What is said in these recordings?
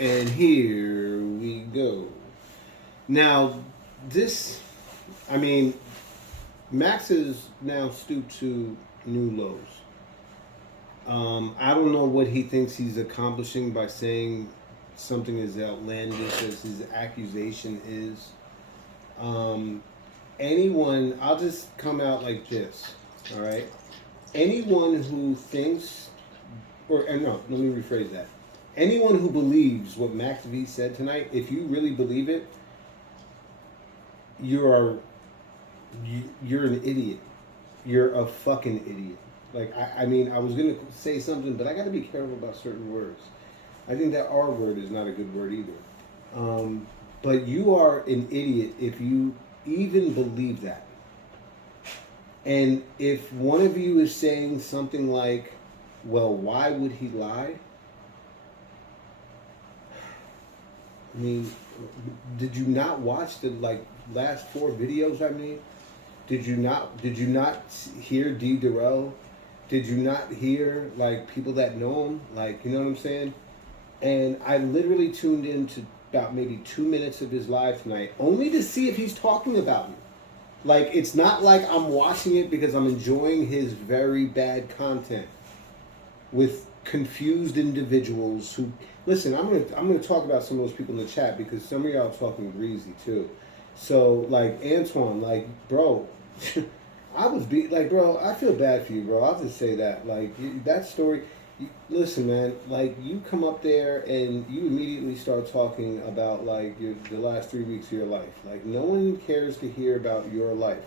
And here we go. Now, this, I mean, Max has now stooped to new lows. I don't know what he thinks he's accomplishing by saying something as outlandish as his accusation is. Um, I'll just come out like this, all right? Anyone who thinks, no, let me rephrase that. Anyone who believes what Max V said tonight, if you really believe it, you are you're an idiot. You're a fucking idiot. Like I mean, I was gonna say something, but I got to be careful about certain words. I think that R word is not a good word either. But you are an idiot if you even believe that. And if one of you is saying something like, "Well, why would he lie?" I mean, did you not watch the last 4 videos I made? Did you not hear Derell? Did you not hear people that know him? You know what I'm saying? And I literally tuned in to about maybe 2 minutes of his live tonight, only to see if he's talking about me. It's not like I'm watching it because I'm enjoying his very bad content with confused individuals who listen. I'm gonna talk about some of those people in the chat because some of y'all are talking greasy too. So Antoine, bro, I was bro. I feel bad for you, bro. I'll just say that that story. Listen, man. You come up there and you immediately start talking about the last 3 weeks of your life. No one cares to hear about your life.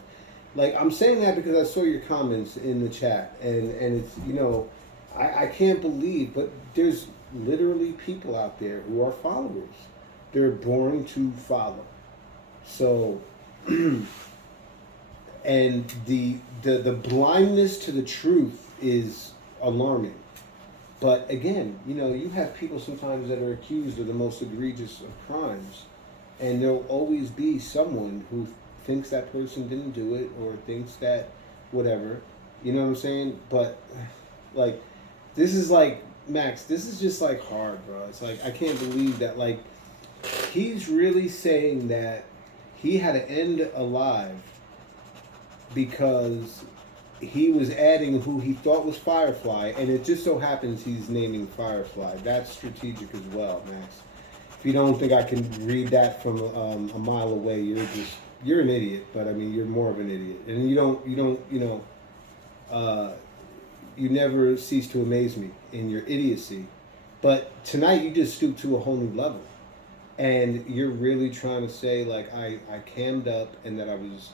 I'm saying that because I saw your comments in the chat, and it's I can't believe, but there's literally people out there who are followers. They're born to follow. So, and the blindness to the truth is alarming. But again, you have people sometimes that are accused of the most egregious of crimes, and there'll always be someone who thinks that person didn't do it or thinks that whatever. You know what I'm saying? But this is Max, this is just hard, bro. It's I can't believe that he's really saying that he had to end alive because he was adding who he thought was Firefly, and it just so happens he's naming Firefly. That's strategic as well, Max. If you don't think I can read that from a mile away, you're an idiot. But I mean, you're more of an idiot, and you never cease to amaze me in your idiocy. But tonight you just stooped to a whole new level. And you're really trying to say I cammed up and that I was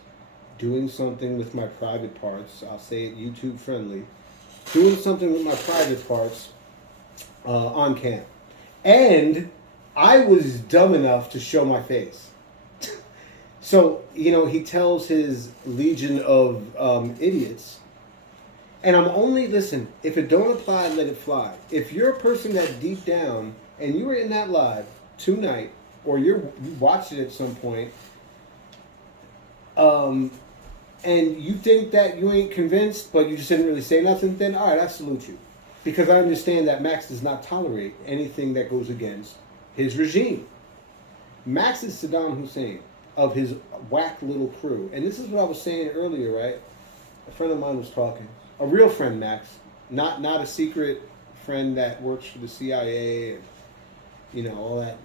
doing something with my private parts. I'll say it YouTube friendly. Doing something with my private parts on cam. And I was dumb enough to show my face. So, he tells his legion of idiots, and I'm only, listen, if it don't apply, let it fly. If you're a person that deep down, and you were in that live tonight, or you watched it at some point, and you think that you ain't convinced, but you just didn't really say nothing, then all right, I salute you. Because I understand that Max does not tolerate anything that goes against his regime. Max is Saddam Hussein of his whack little crew. And this is what I was saying earlier, right? A friend of mine was talking. A real friend, Max. Not a secret friend that works for the CIA and, all that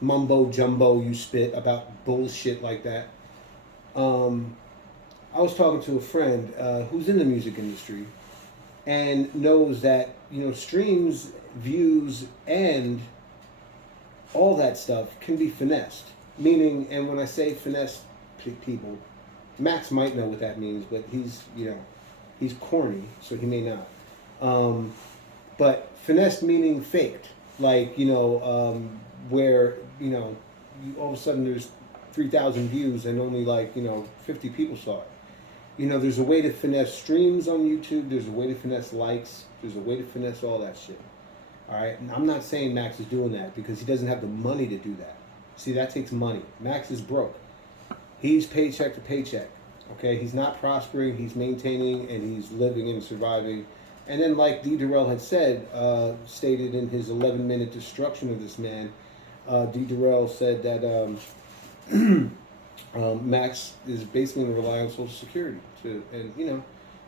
mumbo jumbo you spit about bullshit like that. I was talking to a friend who's in the music industry and knows that, streams, views, and all that stuff can be finessed. Meaning, and when I say finesse people, Max might know what that means, but he's corny, so he may not. But finessed meaning faked. Where, all of a sudden there's 3,000 views and only 50 people saw it. There's a way to finesse streams on YouTube. There's a way to finesse likes. There's a way to finesse all that shit. All right? And I'm not saying Max is doing that because he doesn't have the money to do that. See, that takes money. Max is broke. He's paycheck to paycheck. Okay? He's not prospering. He's maintaining and he's living and surviving And then, like D. Derell had said, stated in his 11-minute destruction of this man, D. Derell said that Max is basically going to rely on Social Security to, and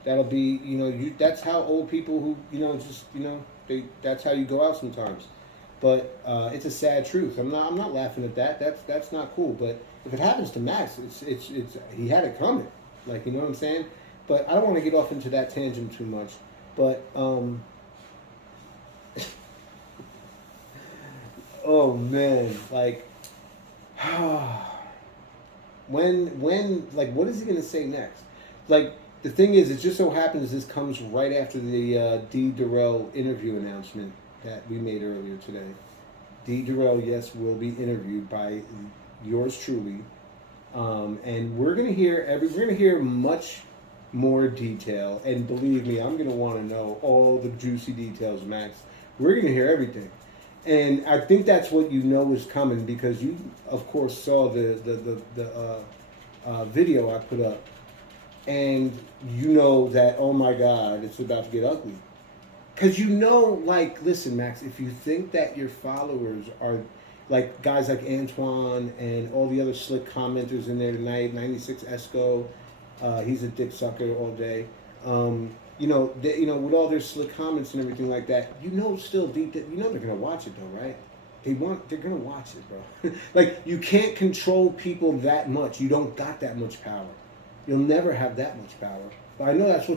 that'll be, that's how old people who, just, that's how you go out sometimes. But it's a sad truth. I'm not laughing at that. That's not cool. But if it happens to Max, it's he had it coming. Like, you know what I'm saying? But I don't want to get off into that tangent too much. But oh man, like when like what is he gonna say next? Like the thing is, it just so happens this comes right after the D. Derell interview announcement that we made earlier today. D. Derell, yes, will be interviewed by yours truly, and we're gonna hear much more detail. And believe me, I'm gonna want to know all the juicy details, Max. We're gonna hear everything, and I think that's what is coming because you, of course, saw the video I put up, and you know that oh my God, it's about to get ugly. Because like, listen, Max, if you think that your followers are like guys like Antoine and all the other slick commenters in there tonight, 96 Esco, he's a dick sucker all day. With all their slick comments and everything like that, still deep that they're gonna watch it though, right? They're gonna watch it, bro. Like you can't control people that much. You don't got that much power. You'll never have that much power. But I know that's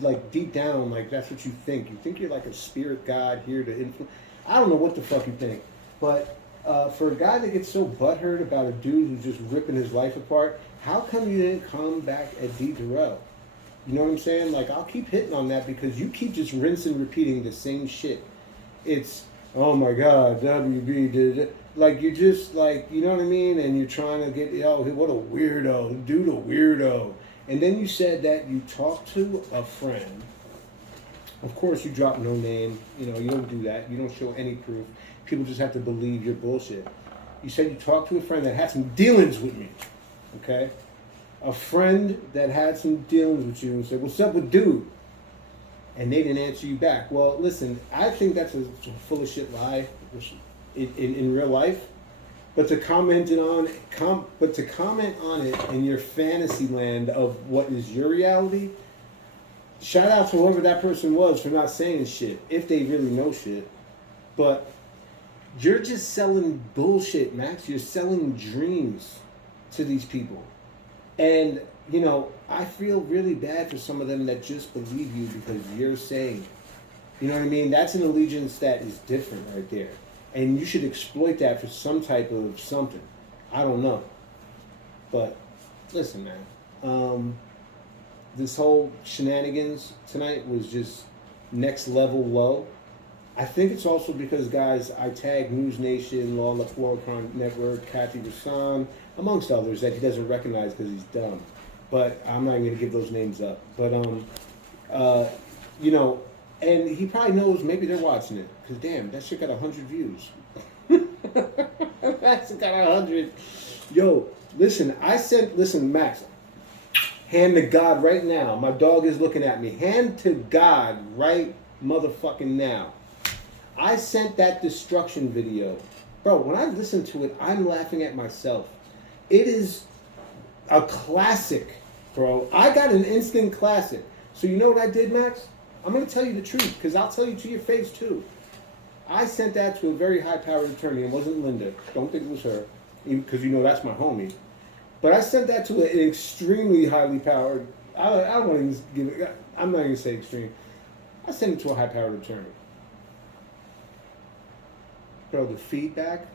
like deep down, like that's what you think. You think you're like a spirit god here to influence. I don't know what the fuck you think, but for a guy that gets so butthurt about a dude who's just ripping his life apart, how come you didn't come back at D. Derell? You know what I'm saying? Like I'll keep hitting on that because you keep just rinsing, repeating the same shit. It's oh my God, WB did it. Like you're just like, you know what I mean? And you're trying to get what a weirdo, dude, a weirdo. And then you said that you talked to a friend. Of course, you drop no name. You don't do that. You don't show any proof. People just have to believe your bullshit. You said you talked to a friend that had some dealings with me. Okay? A friend that had some dealings with you and said, what's up with dude? And they didn't answer you back. Well, listen, I think that's a full of shit lie in real life. But to comment on it in your fantasy land of what is your reality, shout out to whoever that person was for not saying shit, if they really know shit. But you're just selling bullshit, Max. You're selling dreams to these people. And, I feel really bad for some of them that just believe you because you're saying, you know what I mean? That's an allegiance that is different right there. And you should exploit that for some type of something. I don't know. But listen, man. This whole shenanigans tonight was just next level low. I think it's also because, guys, I tagged News Nation, Law Lafleur Network, Kathy Rasan, amongst others that he doesn't recognize because he's dumb. But I'm not even going to give those names up. But, and he probably knows maybe they're watching it. Because, damn, that shit got 100 views. That's got 100. Yo, listen, Max, hand to God right now. My dog is looking at me. Hand to God right motherfucking now. I sent that destruction video. Bro, when I listen to it, I'm laughing at myself. It is a classic, bro. I got an instant classic. So you know what I did, Max? I'm going to tell you the truth, because I'll tell you to your face, too. I sent that to a very high-powered attorney. It wasn't Linda. Don't think it was her, because that's my homie. But I sent that to an extremely highly powered, I don't want to give it, I'm not going to say extreme. I sent it to a high-powered attorney. Bro, the feedback.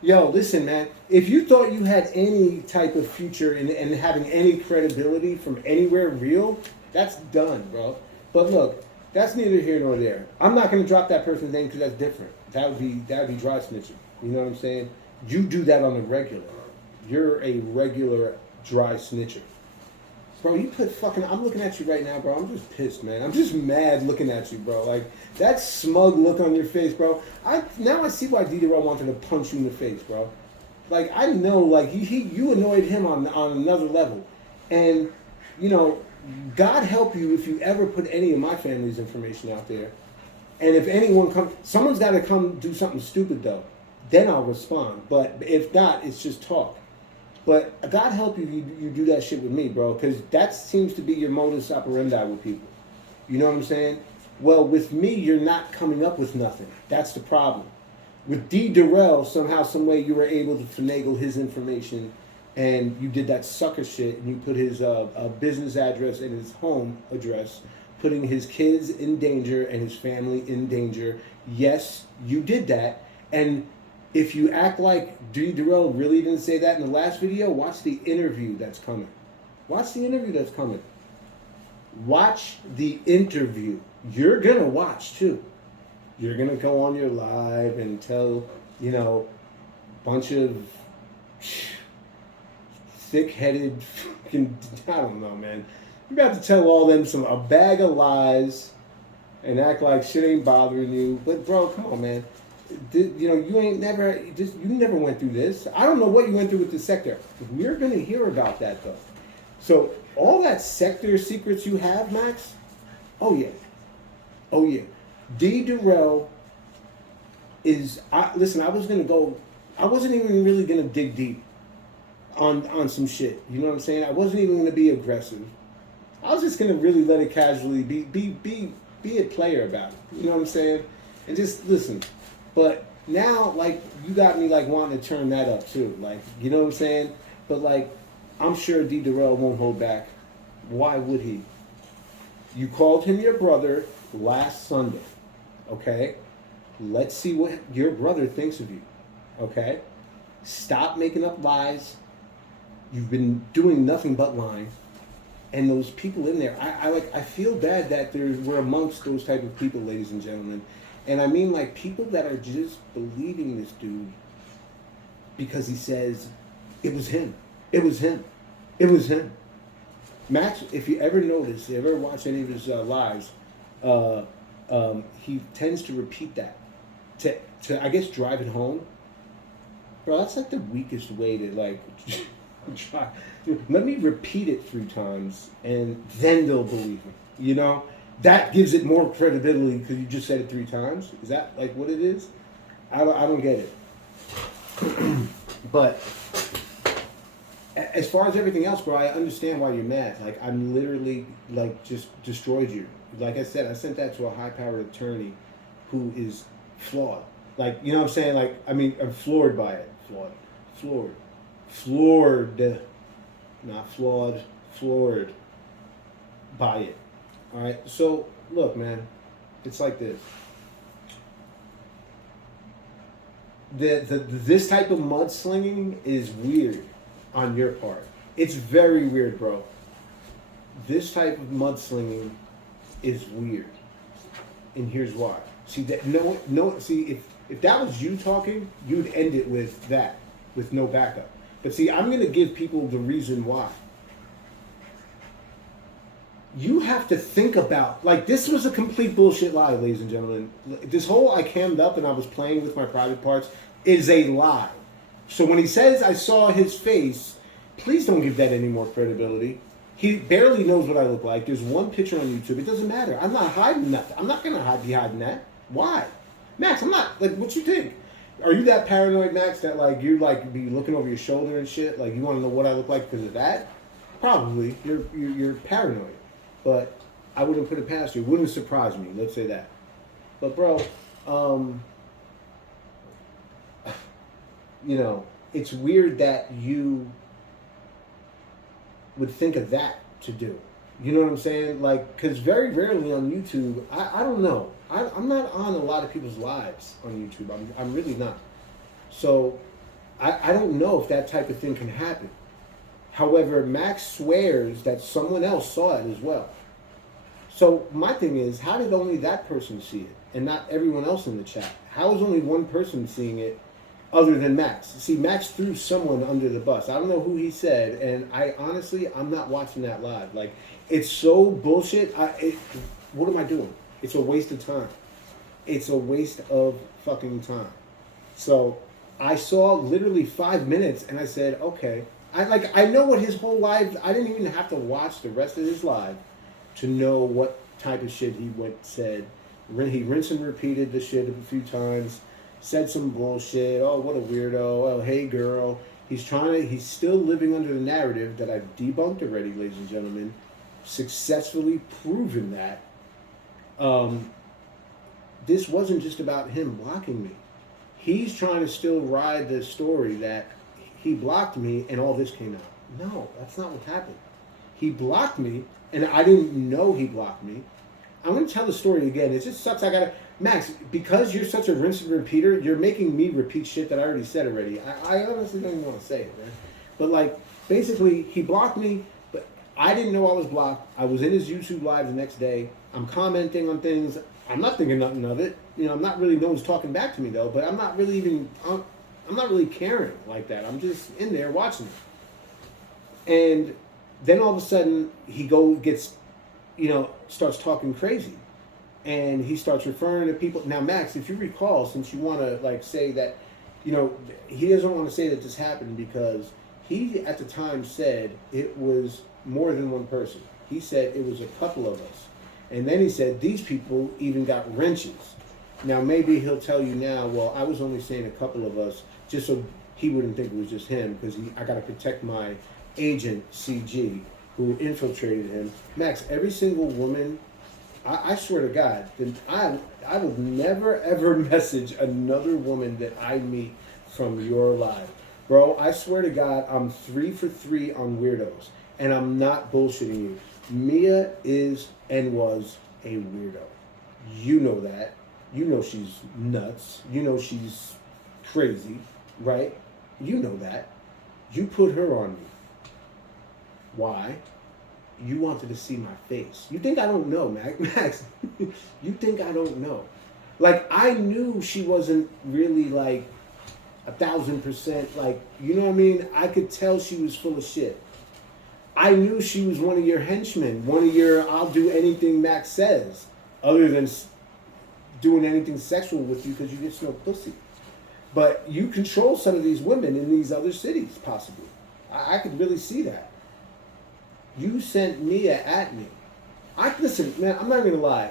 Yo, listen, man. If you thought you had any type of future in having any credibility from anywhere real, that's done, bro. But look, that's neither here nor there. I'm not going to drop that person's name because that's different. That would be dry snitching. You know what I'm saying? You do that on the regular. You're a regular dry snitcher. Bro, you put fucking... I'm looking at you right now, bro. I'm just pissed, man. I'm just mad looking at you, bro. Like, that smug look on your face, bro. Now I see why Derell wanted to punch you in the face, bro. Like, I know, like, you annoyed him on another level. And, God help you if you ever put any of my family's information out there. And if anyone comes, someone's got to come do something stupid though. Then I'll respond. But if not, it's just talk. But God help you, you do that shit with me, bro, because that seems to be your modus operandi with people. You know what I'm saying? Well, with me, you're not coming up with nothing. That's the problem. With Derell, somehow, some way, you were able to finagle his information, and you did that sucker shit, and you put his business address and his home address, putting his kids in danger and his family in danger. Yes, you did that, and if you act like Derell really didn't say that in the last video, watch the interview that's coming. Watch the interview that's coming. Watch the interview. You're going to watch too. You're going to go on your live and tell, a bunch of thick-headed fucking, I don't know, man. You're about to tell all them a bag of lies and act like shit ain't bothering you. But, bro, come on, man. You never went through this. I don't know what you went through with the sector. We're going to hear about that, though. So, all that sector secrets you have, Max, oh, yeah. Derell is, listen, I wasn't even really going to dig deep on some shit. You know what I'm saying? I wasn't even going to be aggressive. I was just going to really let it casually be a player about it. You know what I'm saying? And just listen. But now, you got me, wanting to turn that up, too. You know what I'm saying? But, I'm sure Derell won't hold back. Why would he? You called him your brother last Sunday, okay? Let's see what your brother thinks of you, okay? Stop making up lies. You've been doing nothing but lying. And those people in there, I feel bad that we're amongst those type of people, ladies and gentlemen. And I mean, people that are just believing this dude because he says, it was him. It was him. It was him. Max, if you ever notice, if you ever watch any of his lives, he tends to repeat that. To I guess, drive it home. Bro, that's the weakest way to, try. Let me repeat it 3 times, and then they'll believe me. That gives it more credibility because you just said it 3 times. Is that what it is? I don't get it. But as far as everything else, bro, I understand why you're mad. I'm literally just destroyed you. Like I said, I sent that to a high-powered attorney who is flawed. You know what I'm saying? I'm floored by it. Floored. Not flawed. Floored by it. All right, so look, man, it's like this. This type of mudslinging is weird on your part. It's very weird, bro. This type of mudslinging is weird, and here's why. See that See, if that was you talking, you'd end it with that, with no backup. But see, I'm gonna give people the reason why. You have to think about, this was a complete bullshit lie, ladies and gentlemen. This whole I cammed up and I was playing with my private parts is a lie. So when he says I saw his face, please don't give that any more credibility. He barely knows what I look like. There's one picture on YouTube. It doesn't matter. I'm not hiding nothing. I'm not going to be hiding that. Why? Max, I'm not. What you think? Are you that paranoid, Max, that, you, be looking over your shoulder and shit? You want to know what I look like because of that? Probably. You're paranoid. But I wouldn't put it past you. It wouldn't surprise me. Let's say that. But, bro, it's weird that you would think of that to do. You know what I'm saying? Because very rarely on YouTube, I don't know. I'm not on a lot of people's lives on YouTube. I'm really not. So I don't know if that type of thing can happen. However, Max swears that someone else saw it as well. So my thing is, how did only that person see it and not everyone else in the chat? How is only one person seeing it other than Max? See, Max threw someone under the bus. I don't know who he said, and I'm not watching that live. It's so bullshit. What am I doing? It's a waste of time. It's a waste of fucking time. So I saw literally 5 minutes, and I said, okay, I know what his whole life. I didn't even have to watch the rest of his life to know what type of shit he said. He rinsed and repeated the shit a few times. Said some bullshit. Oh, what a weirdo. Oh, hey girl. He's still living under the narrative that I've debunked already, ladies and gentlemen. Successfully proven that. This wasn't just about him blocking me. He's trying to still ride the story that he blocked me and all this came out. No, that's not what happened. He blocked me and I didn't know he blocked me. I'm going to tell the story again. It just sucks. Max, because you're such a rinse and repeater, you're making me repeat shit that I already said already. I honestly don't even want to say it, man. But like, basically, he blocked me, but I didn't know I was blocked. I was in his YouTube live the next day. I'm commenting on things. I'm not thinking nothing of it. You know, I'm not really, no one's talking back to me though, but I'm not really caring like that. I'm just in there watching it. And then all of a sudden, he starts talking crazy. And he starts referring to people. Now, Max, if you recall, since you want to like say that, he doesn't want to say that this happened because he at the time said it was more than one person. He said it was a couple of us. And then he said these people even got wrenches. Now, maybe he'll tell you now, well, I was only saying a couple of us just so he wouldn't think it was just him because I got to protect my agent, CG, who infiltrated him. Max, every single woman, I swear to God, I would never ever message another woman that I meet from your live. Bro, I swear to God, I'm 3 for 3 on weirdos. And I'm not bullshitting you. Mia is and was a weirdo. You know that. You know she's nuts. You know she's crazy, right? You know that. You put her on me. Why? You wanted to see my face. You think I don't know, Max? You think I don't know? Like, I knew she wasn't really like 1,000% like, you know what I mean? I could tell she was full of shit. I knew she was one of your henchmen, one of your I'll do anything Max says, other than doing anything sexual with you because you get no pussy. But you control some of these women in these other cities, possibly. I could really see that. You sent Mia at me. Listen, man, I'm not going to lie.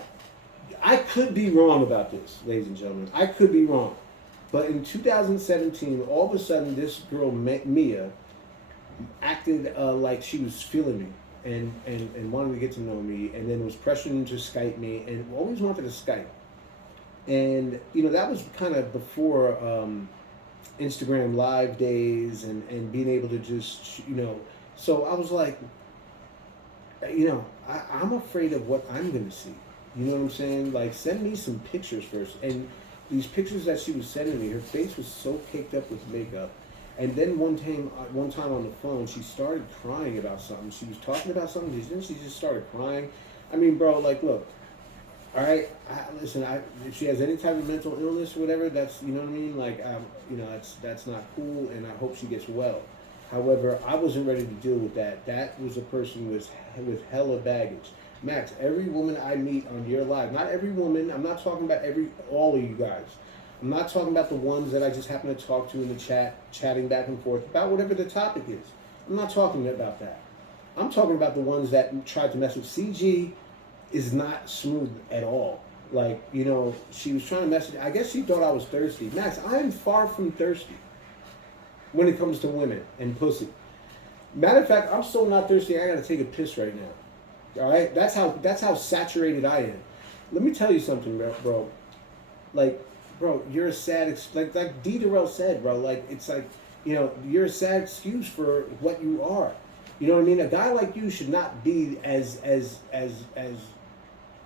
I could be wrong about this, ladies and gentlemen. I could be wrong. But in 2017, all of a sudden, this girl, Mia, acted like she was feeling me and wanted to get to know me, and then was pressuring to Skype me and always wanted to Skype. And, that was kind of before Instagram Live days and being able to just, So I was like, I'm afraid of what I'm going to see. You know what I'm saying? Like, send me some pictures first. And these pictures that she was sending me, her face was so caked up with makeup. And then one time on the phone, she started crying about something. She was talking about something, and then she just started crying. I mean, bro, like, look, all right, listen, if she has any type of mental illness or whatever, that's, you know what I mean? Like, that's not cool, and I hope she gets well. However, I wasn't ready to deal with that. That was a person with hella baggage. Max, every woman I meet on your live, not every woman, I'm not talking about all of you guys. I'm not talking about the ones that I just happen to talk to in the chat, chatting back and forth about whatever the topic is. I'm not talking about that. I'm talking about the ones that tried to mess with CG is not smooth at all. Like, she was trying to message. I guess she thought I was thirsty. Max, I am far from thirsty when it comes to women and pussy. Matter of fact, I'm so not thirsty, I gotta take a piss right now. All right? That's how saturated I am. Let me tell you something, bro. Like, bro, you're a sad, like Derell said, bro, like, it's like, you're a sad excuse for what you are. You know what I mean? A guy like you should not be as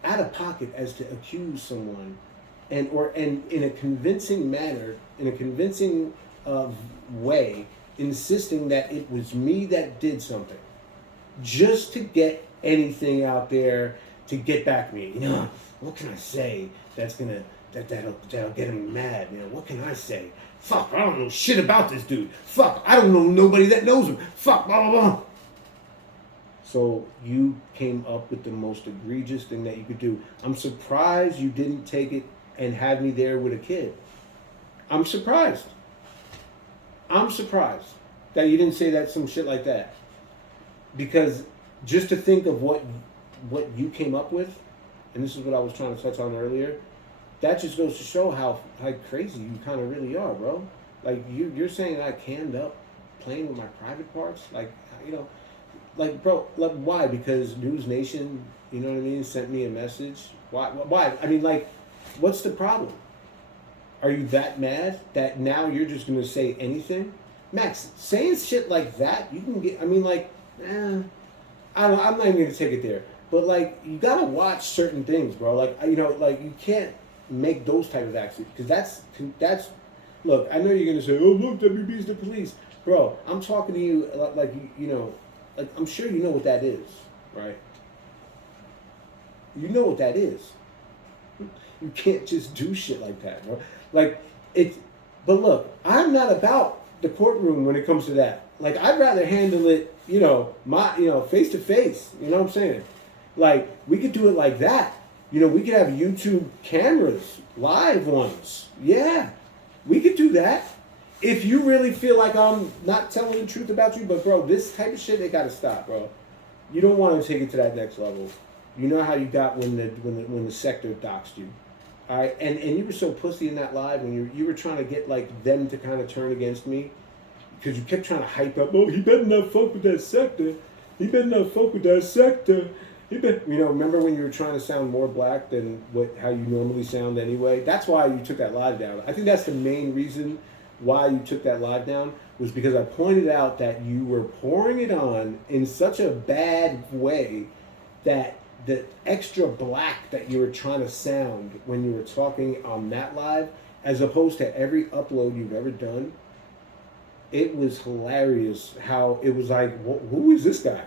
out of pocket as to accuse someone and in a convincing manner, in a convincing way, insisting that it was me that did something just to get anything out there to get back me. What can I say that'll get him mad? What can I say? Fuck, I don't know shit about this dude. Fuck, I don't know nobody that knows him. Fuck, blah, blah, blah. So you came up with the most egregious thing that you could do. I'm surprised you didn't take it and have me there with a kid. I'm surprised. that you didn't say that some shit like that. Because just to think of what you came up with, and this is what I was trying to touch on earlier, that just goes to show how crazy you kind of really are, bro. Like you're saying I canned up playing with my private parts, like like bro, like why? Because News Nation, you know what I mean, sent me a message. Why? I mean, like, what's the problem? Are you that mad that now you're just gonna say anything? Max, saying shit like that, you can get. I mean, like, I'm not even gonna take it there. But like, you gotta watch certain things, bro. Like, like you can't make those type of acts because that's. Look, I know you're gonna say, "Oh, look, WB's the police," bro. I'm talking to you like like I'm sure you know what that is, right? You know what that is. You can't just do shit like that, bro. Like it's. But look, I'm not about the courtroom when it comes to that. Like I'd rather handle it, face to face. You know what I'm saying? Like we could do it like that. We could have YouTube cameras, live ones. Yeah, we could do that. If you really feel like I'm not telling the truth about you, but bro, this type of shit they gotta stop, bro. You don't want to take it to that next level. You know how you got when the sector doxed you. All right, and you were so pussy in that live when you were trying to get like them to kind of turn against me because you kept trying to hype up. Oh, he better not fuck with that sector. He better not fuck with that sector. He better, remember when you were trying to sound more black than how you normally sound anyway? That's why you took that live down. I think that's the main reason why you took that live down was because I pointed out that you were pouring it on in such a bad way that the extra black that you were trying to sound when you were talking on that live, as opposed to every upload you've ever done, it was hilarious how it was like, who is this guy?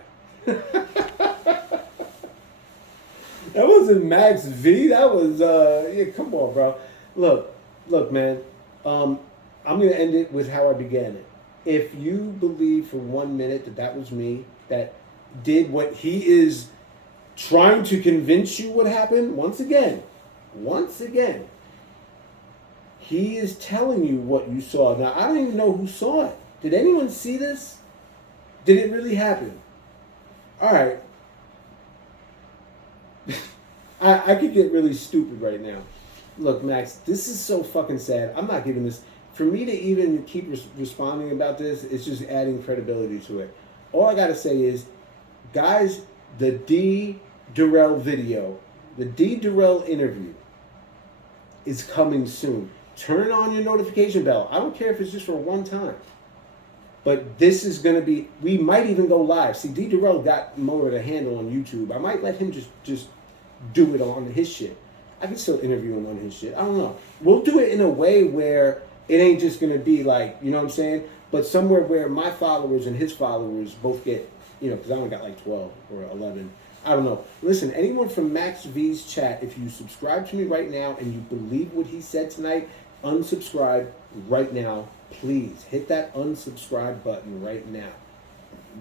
That wasn't Max V. That was, come on, bro. Look, man. I'm going to end it with how I began it. If you believe for 1 minute that was me, that did what he is trying to convince you what happened, once again, he is telling you what you saw. Now, I don't even know who saw it. Did anyone see this? Did it really happen? All right. I could get really stupid right now. Look, Max, this is so fucking sad. I'm not giving this. For me to even keep responding about this, it's just adding credibility to it. All I got to say is, guys, the Derell video, the Derell interview is coming soon. Turn on your notification bell. I don't care if it's just for one time. But this is going to be, we might even go live. See, Derell got more of a handle on YouTube. I might let him just do it on his shit. I can still interview him on his shit. I don't know. We'll do it in a way where it ain't just going to be like, you know what I'm saying? But somewhere where my followers and his followers both get, because I only got like 12 or 11. I don't know. Listen, anyone from Max V's chat, if you subscribe to me right now and you believe what he said tonight, unsubscribe right now. Please hit that unsubscribe button right now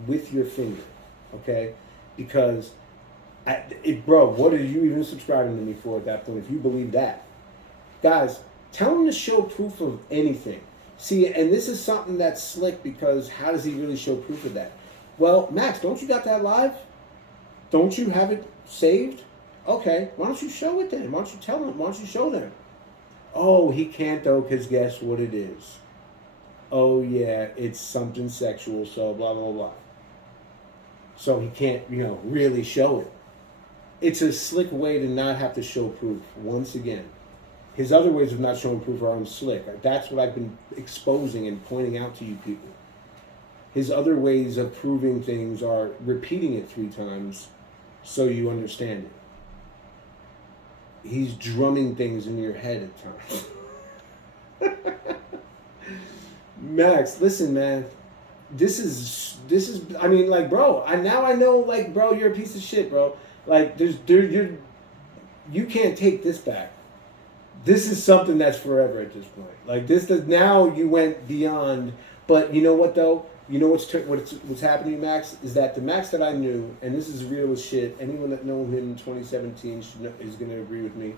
with your finger, okay? Because, bro, what are you even subscribing to me for at that point if you believe that? Guys, tell him to show proof of anything. See, and this is something that's slick because how does he really show proof of that? Well, Max, don't you got that live? Don't you have it saved? Okay, why don't you show it then? Why don't you tell them? Why don't you show them? Oh, he can't though, because guess what it is? Oh yeah, it's something sexual, so blah, blah, blah. So he can't, really show it. It's a slick way to not have to show proof, once again. His other ways of not showing proof are unslick. That's what I've been exposing and pointing out to you people. His other ways of proving things are repeating it 3 times so you understand it. He's drumming things in your head at times. Max, listen, man. This is. I mean, like, bro. Now I know, like, bro, you're a piece of shit, bro. Like, you can't take this back. This is something that's forever at this point. Like, now you went beyond. But you know what though? You know what's happening, Max, is that the Max that I knew, and this is real as shit. Anyone that knew him in 2017 is going to agree with me.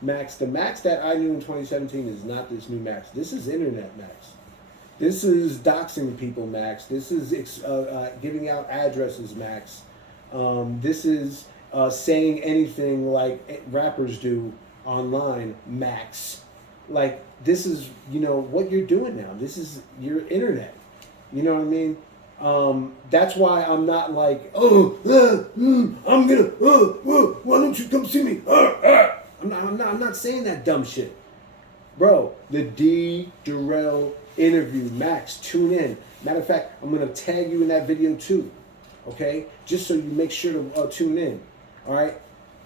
Max, the Max that I knew in 2017 is not this new Max. This is Internet Max. This is doxing people, Max. This is giving out addresses, Max. This is saying anything like rappers do online, Max. Like, this is, what you're doing now. This is your internet. You know what I mean? That's why I'm not like, I'm gonna, why don't you come see me? I'm not saying that dumb shit. Bro, the Derell interview, Max, tune in. Matter of fact, I'm going to tag you in that video too, okay? Just so you make sure to tune in, all right?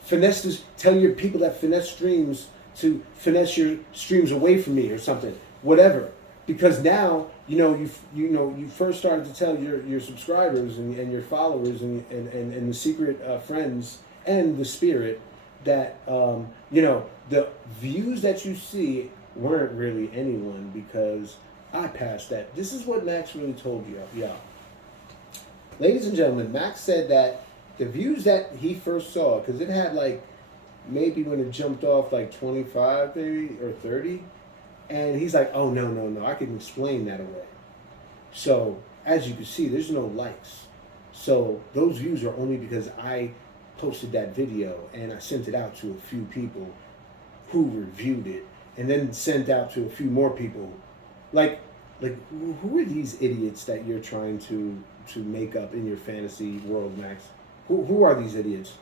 Finesse this, tell your people that finesse streams to finesse your streams away from me or something, whatever. Because now, you first started to tell your subscribers and your followers and the secret friends and the spirit that, the views that you see weren't really anyone because I passed that. This is what Max really told you, y'all. Ladies and gentlemen, Max said that the views that he first saw, because it had maybe when it jumped off 25 maybe or 30, and he's like, oh, no, I can explain that away. So, as you can see, there's no likes. So, those views are only because I posted that video and I sent it out to a few people who reviewed it and then sent out to a few more people. Who are these idiots that you're trying to make up in your fantasy world, Max? Who are these idiots?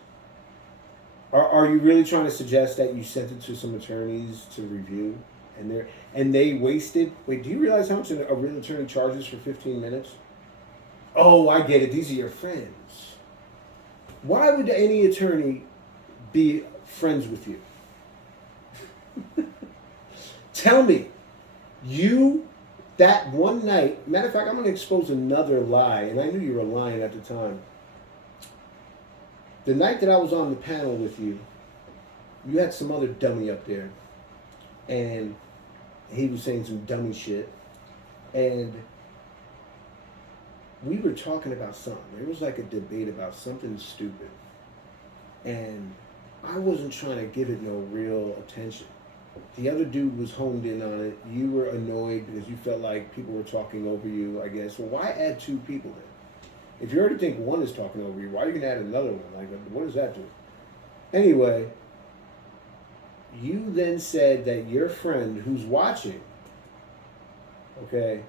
Are you really trying to suggest that you sent it to some attorneys to review and they wasted? Wait, do you realize how much a real attorney charges for 15 minutes? Oh, I get it. These are your friends. Why would any attorney be friends with you? Tell me, that one night, matter of fact, I'm going to expose another lie, and I knew you were lying at the time. The night that I was on the panel with you, you had some other dummy up there, and he was saying some dummy shit, and we were talking about something. There was a debate about something stupid, and I wasn't trying to give it no real attention. The other dude was honed in on it. You were annoyed because you felt like people were talking over you, I guess. Well, why add two people then? If you already think one is talking over you, why are you going to add another one? What does that do? Anyway, you then said that your friend who's watching, okay,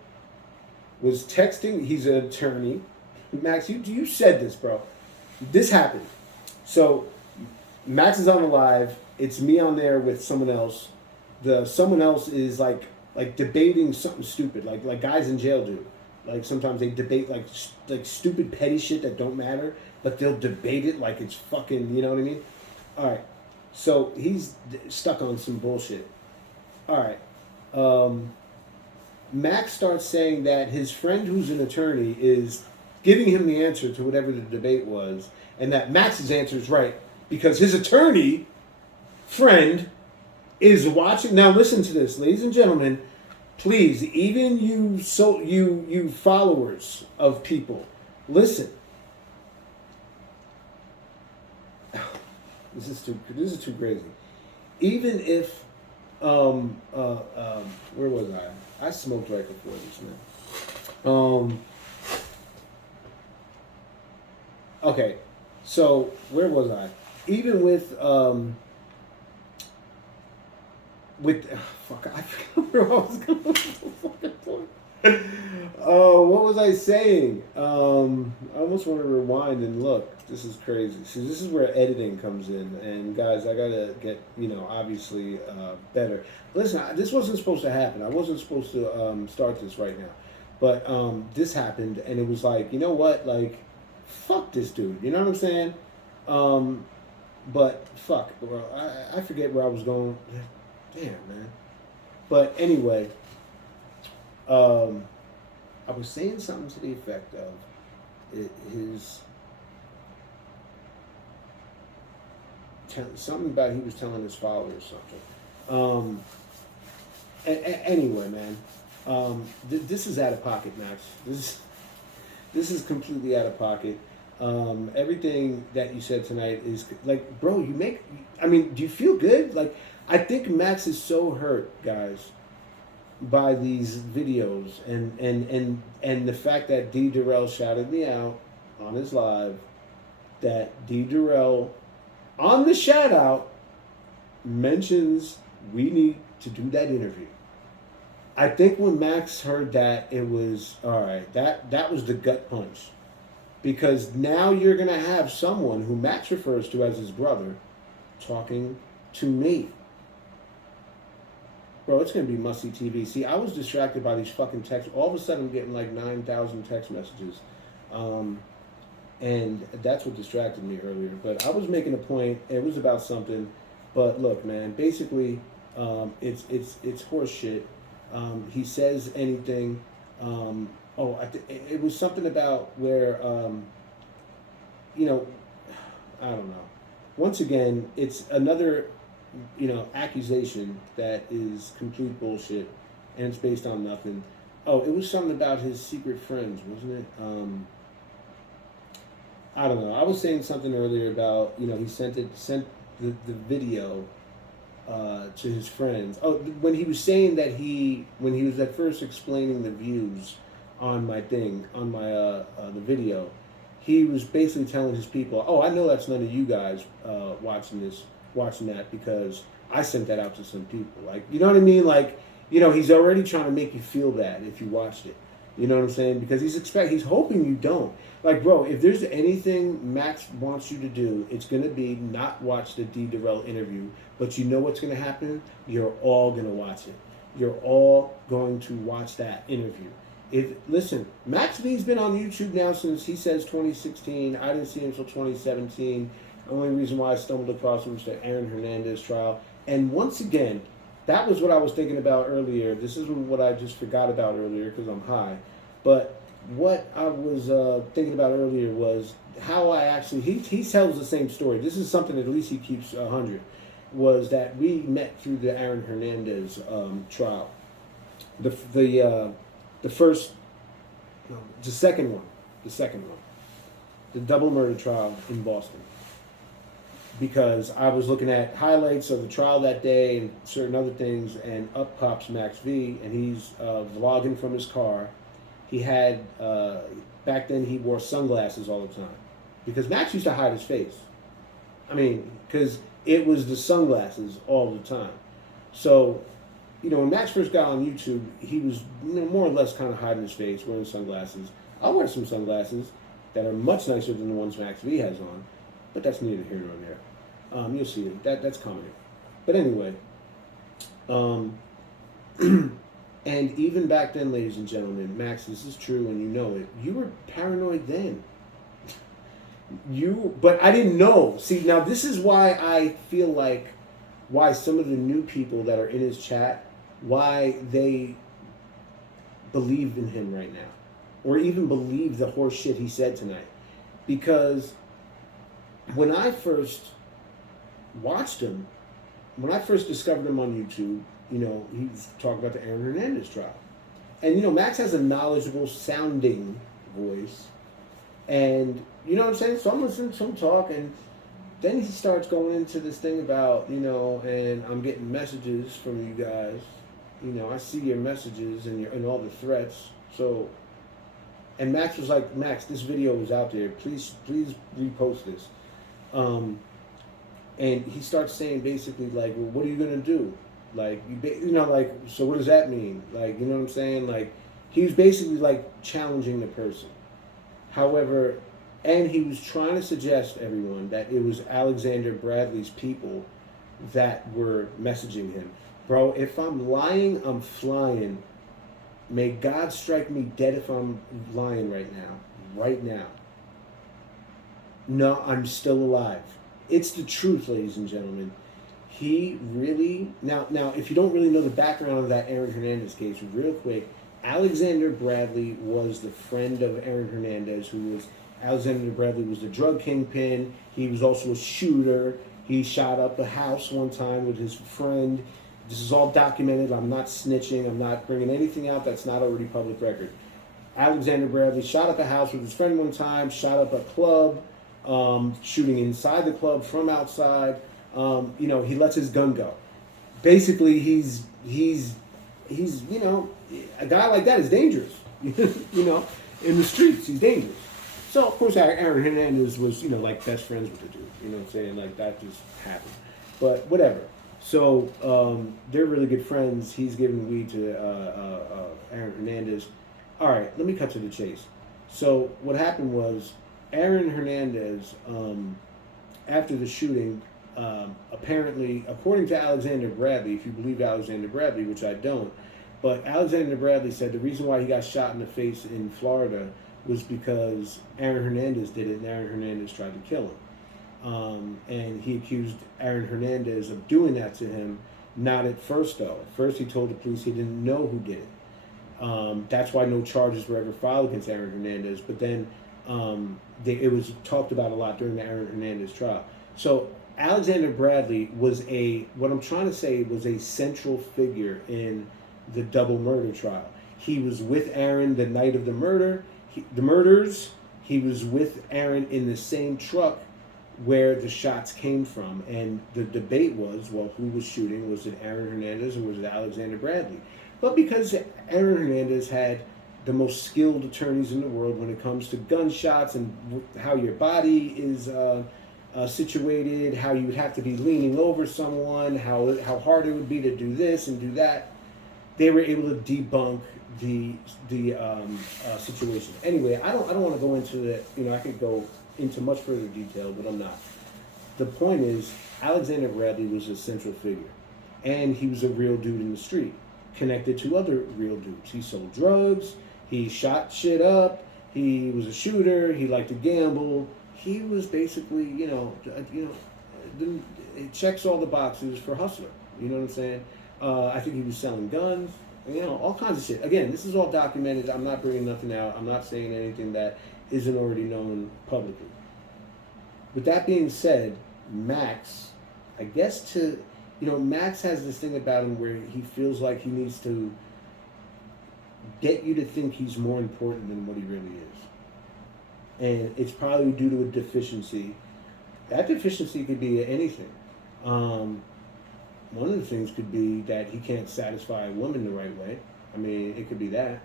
was texting. He's an attorney. Max, you said this, bro. This happened. So Max is on the live. It's me on there with someone else. Someone else is like debating something stupid, like guys in jail do. Sometimes they debate like stupid petty shit that don't matter, but they'll debate it like it's fucking, you know what I mean? All right. So he's stuck on some bullshit. All right. Max starts saying that his friend who's an attorney is giving him the answer to whatever the debate was, and that Max's answer is right because his attorney friend is watching. Now listen to this, ladies and gentlemen. Please, even you followers of people, listen. This is too crazy. Even if where was I? I smoked right before this now. Okay, so where was I? Even with fuck, I forgot where I was going. What was I saying? I almost want to rewind and look. This is crazy. See, this is where editing comes in. And guys, I gotta get, obviously better. Listen, this wasn't supposed to happen. I wasn't supposed to start this right now. But this happened, and it was like, you know what? Fuck this dude. You know what I'm saying? But fuck, bro. I forget where I was going. Damn, man. But anyway, I was saying something to the effect of something about he was telling his followers something. Anyway, man, this is out of pocket, Max. This is completely out of pocket. Everything that you said tonight is bro. Do you feel good? I think Max is so hurt, guys. by these videos, and the fact that D. Derell shouted me out on his live, that D. Derell on the shout out mentions we need to do that interview. I think when Max heard that, it was all right. That was the gut punch, because now you're gonna have someone who Max refers to as his brother talking to me. Bro, it's gonna be must-see TV. See, I was distracted by these fucking texts. All of a sudden, I'm getting like 9,000 text messages, and that's what distracted me earlier. But I was making a point. It was about something. But look, man. Basically, it's horse shit. He says anything. It was something about where, I don't know. Once again, it's another, accusation that is complete bullshit, and it's based on nothing. Oh, it was something about his secret friends, wasn't it? I don't know. I was saying something earlier about, he sent the video to his friends. Oh, when he was saying that when he was at first explaining the views on my thing, on my the video, he was basically telling his people, "Oh, I know that's none of you guys watching that because I sent that out to some people." Like, you know what I mean? Like, he's already trying to make you feel that if you watched it. You know what I'm saying? Because he's hoping you don't. Like, bro, if there's anything Max wants you to do, it's going to be not watch the D. Derell interview. But you know what's going to happen? You're all going to watch it. You're all going to watch that interview. Listen, Max V's been on YouTube now since, he says, 2016. I didn't see him until 2017. The only reason why I stumbled across him was the Aaron Hernandez trial. And once again, that was what I was thinking about earlier. This is what I just forgot about earlier because I'm high. But what I was thinking about earlier was how I actually, he tells the same story. This is something at least he keeps 100, was that we met through the Aaron Hernandez trial. The second one, the double murder trial in Boston. Because I was looking at highlights of the trial that day and certain other things, and up pops Max V, and he's vlogging from his car. He had, back then he wore sunglasses all the time. Because Max used to hide his face. I mean, because it was the sunglasses all the time. So, when Max first got on YouTube, he was more or less kind of hiding his face, wearing sunglasses. I'll wear some sunglasses that are much nicer than the ones Max V has on. But that's neither here nor there. You'll see it. That's comedy. But anyway, and even back then, ladies and gentlemen, Max, this is true, and you know it. You were paranoid then. But I didn't know. See, now this is why I feel like why some of the new people that are in his chat, why they believe in him right now, or even believe the horse shit he said tonight, because when I first watched him, when I first discovered him on YouTube, he's talking about the Aaron Hernandez trial. And, Max has a knowledgeable sounding voice. And, you know what I'm saying? So I'm listening to him talk, and then he starts going into this thing about, and I'm getting messages from you guys. I see your messages and all the threats. So, and Max was like, "Max, this video is out there. Please repost this." And he starts saying basically like, "Well, what are you gonna do? Like, so what does that mean? Like, you know what I'm saying? Like, he was basically like challenging the person. However, and he was trying to suggest everyone that it was Alexander Bradley's people that were messaging him. Bro, if I'm lying, I'm flying. May God strike me dead if I'm lying right now. Right now. No, I'm still alive. It's the truth, ladies and gentlemen. He really... Now, if you don't really know the background of that Aaron Hernandez case, real quick, Alexander Bradley was the friend of Aaron Hernandez, Alexander Bradley was the drug kingpin. He was also a shooter. He shot up a house one time with his friend. This is all documented. I'm not snitching. I'm not bringing anything out that's not already public record. Alexander Bradley shot up a house with his friend one time, shot up a club, shooting inside the club from outside. He lets his gun go. Basically, he's he's, you know, a guy like that is dangerous. You know, in the streets, he's dangerous. So of course, Aaron Hernandez was, you know, like best friends with the dude. You know what I'm saying? Like that just happened. But whatever. So they're really good friends. He's giving weed to Aaron Hernandez. All right, let me cut to the chase. So what happened was Aaron Hernandez, after the shooting, apparently, according to Alexander Bradley, if you believe Alexander Bradley, which I don't, but Alexander Bradley said the reason why he got shot in the face in Florida was because Aaron Hernandez did it, and Aaron Hernandez tried to kill him. And he accused Aaron Hernandez of doing that to him. Not at first, though. At first, he told the police he didn't know who did it. That's why no charges were ever filed against Aaron Hernandez. But then it was talked about a lot during the Aaron Hernandez trial. So Alexander Bradley was what I'm trying to say was a central figure in the double murder trial. He was with Aaron the night of the murders. He was with Aaron in the same truck where the shots came from. And the debate was, well, who was shooting? Was it Aaron Hernandez or was it Alexander Bradley? But because Aaron Hernandez had the most skilled attorneys in the world when it comes to gunshots and how your body is situated, how you would have to be leaning over someone, how hard it would be to do this and do that, they were able to debunk the situation. Anyway, I don't want to go into it. You know, I could go into much further detail, but I'm not. The point is, Alexander Bradley was a central figure, and he was a real dude in the street, connected to other real dudes. He sold drugs. He shot shit up. He was a shooter. He liked to gamble. He was basically, it checks all the boxes for hustler. You know what I'm saying? I think he was selling guns. You know, all kinds of shit. Again, this is all documented. I'm not bringing nothing out. I'm not saying anything that isn't already known publicly. With that being said, Max, I guess Max has this thing about him where he feels like he needs to get you to think he's more important than what he really is. And it's probably due to a deficiency. That deficiency could be anything. One of the things could be that he can't satisfy a woman the right way. I mean, it could be that.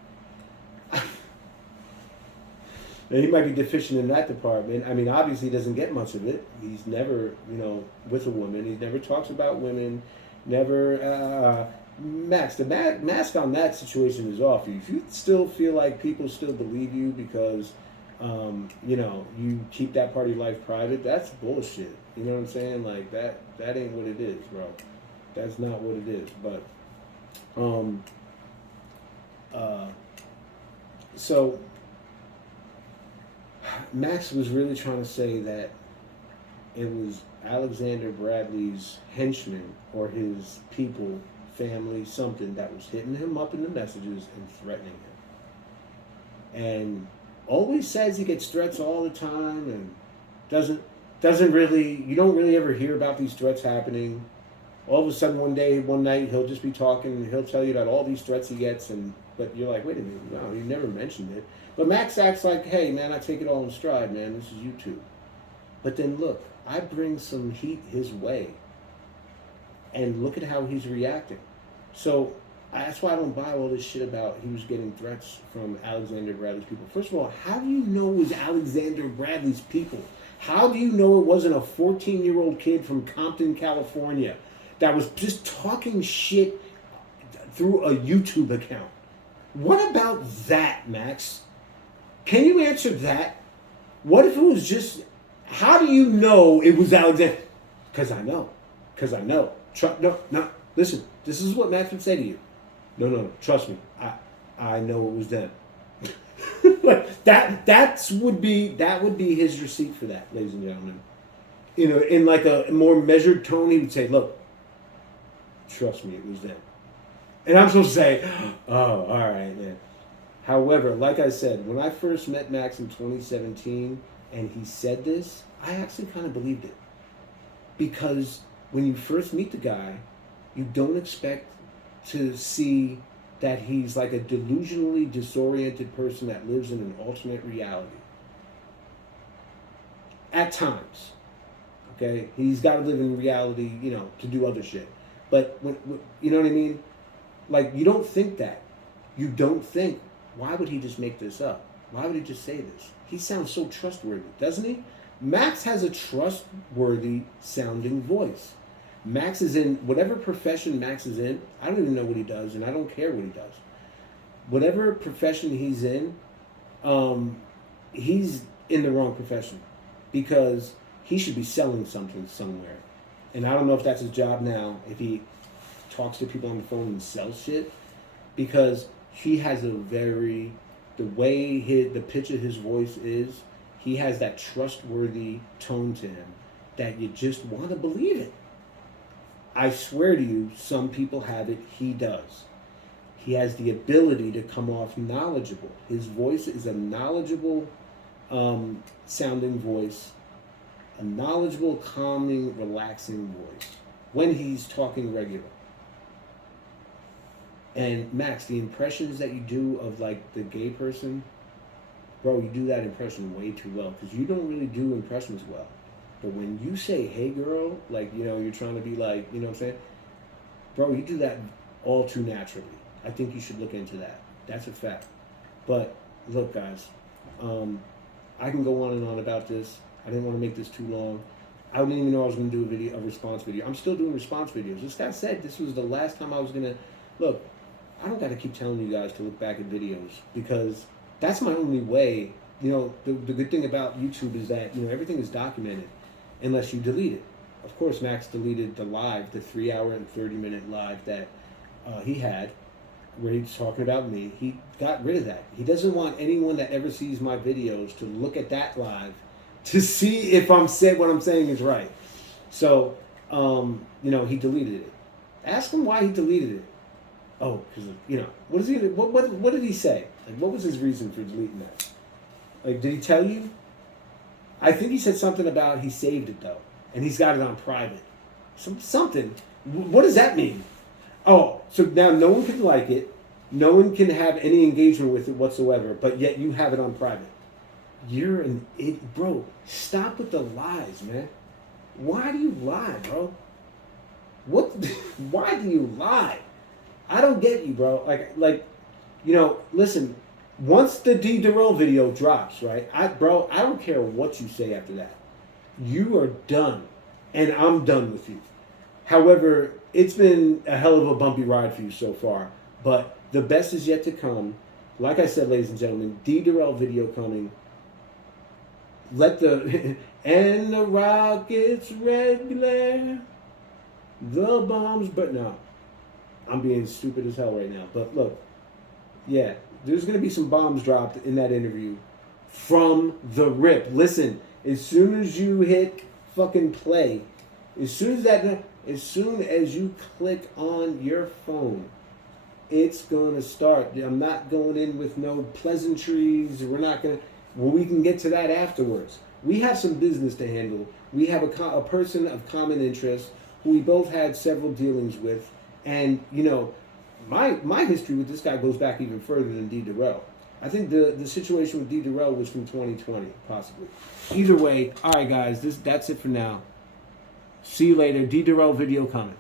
He might be deficient in that department. I mean, obviously he doesn't get much of it. He's never, with a woman. He never talks about women. Never, Max, the mask on that situation is off you. If you still feel like people still believe you because, you keep that part of your life private, that's bullshit. You know what I'm saying? Like, that ain't what it is, bro. That's not what it is. But, so Max was really trying to say that it was Alexander Bradley's henchmen or his people, family, something that was hitting him up in the messages and threatening him. And always says he gets threats all the time and doesn't really, you don't really ever hear about these threats happening. All of a sudden one night he'll just be talking and he'll tell you about all these threats he gets, but you're like, wait a minute, no, he never mentioned it. But Max acts like, hey man, I take it all in stride, man, this is YouTube. But then look, I bring some heat his way and look at how he's reacting. So that's why I don't buy all this shit about he was getting threats from Alexander Bradley's people. First of all, how do you know it was Alexander Bradley's people? How do you know it wasn't a 14-year-old kid from Compton, California that was just talking shit through a YouTube account? What about that, Max? Can you answer that? What if it was just, how do you know it was Alexander? Because I know. No, listen, this is what Max would say to you. No, trust me. I know it was them. that would be his receipt for that, ladies and gentlemen. In like a more measured tone, he would say, look, trust me, it was them. And I'm supposed to say, oh, all right, man. However, like I said, when I first met Max in 2017 and he said this, I actually kind of believed it. Because when you first meet the guy, you don't expect to see that he's like a delusionally disoriented person that lives in an alternate reality. At times. Okay? He's got to live in reality, to do other shit. But, you know what I mean? Like, you don't think that. You don't think, why would he just make this up? Why would he just say this? He sounds so trustworthy, doesn't he? Max has a trustworthy sounding voice. Max is in whatever profession Max is in. I don't even know what he does, and I don't care what he does. Whatever profession he's in, he's in the wrong profession because he should be selling something somewhere. And I don't know if that's his job now, if he talks to people on the phone and sells shit, because he has the way the pitch of his voice is, he has that trustworthy tone to him that you just want to believe it. I swear to you, some people have it, he does. He has the ability to come off knowledgeable. His voice is a knowledgeable sounding voice, a knowledgeable, calming, relaxing voice when he's talking regular. And Max, the impressions that you do of like the gay person, bro, you do that impression way too well because you don't really do impressions well. But when you say, hey girl, like, you know, you're trying to be like, you know what I'm saying? Bro, you do that all too naturally. I think you should look into that. That's a fact. But look, guys, I can go on and on about this. I didn't want to make this too long. I didn't even know I was going to do a response video. I'm still doing response videos. Just that said, this was the last time I was going to... Look, I don't got to keep telling you guys to look back at videos because that's my only way. You know, the good thing about YouTube is that, you know, everything is documented unless you delete it. Of course, Max deleted the 3-hour and 30-minute live that he had where he's talking about me. He got rid of that. He doesn't want anyone that ever sees my videos to look at that live to see if what I'm saying is right. So, you know, he deleted it. Ask him why he deleted it. Oh, because, you know, what did he say? Like, what was his reason for deleting that? Like, did he tell you? I think he said something about he saved it, though. And he's got it on private. Something. What does that mean? Oh, so now no one can like it. No one can have any engagement with it whatsoever. But yet you have it on private. You're an idiot. Bro, stop with the lies, man. Why do you lie, bro? Why do you lie? I don't get you, bro. Like, you know, listen, once the Derell video drops, right? I don't care what you say after that. You are done. And I'm done with you. However, it's been a hell of a bumpy ride for you so far. But the best is yet to come. Like I said, ladies and gentlemen, Derell video coming. And the rockets regular. The bombs, but no. I'm being stupid as hell right now. But look, yeah, there's going to be some bombs dropped in that interview from the rip. Listen, as soon as you hit fucking play, as soon as you click on your phone, it's going to start. I'm not going in with no pleasantries. We're not going to... Well, we can get to that afterwards. We have some business to handle. We have a person of common interest who we both had several dealings with. And, you know, my history with this guy goes back even further than Derell. I think the situation with Derell was from 2020, possibly. Either way, all right, guys, that's it for now. See you later. Derell video coming.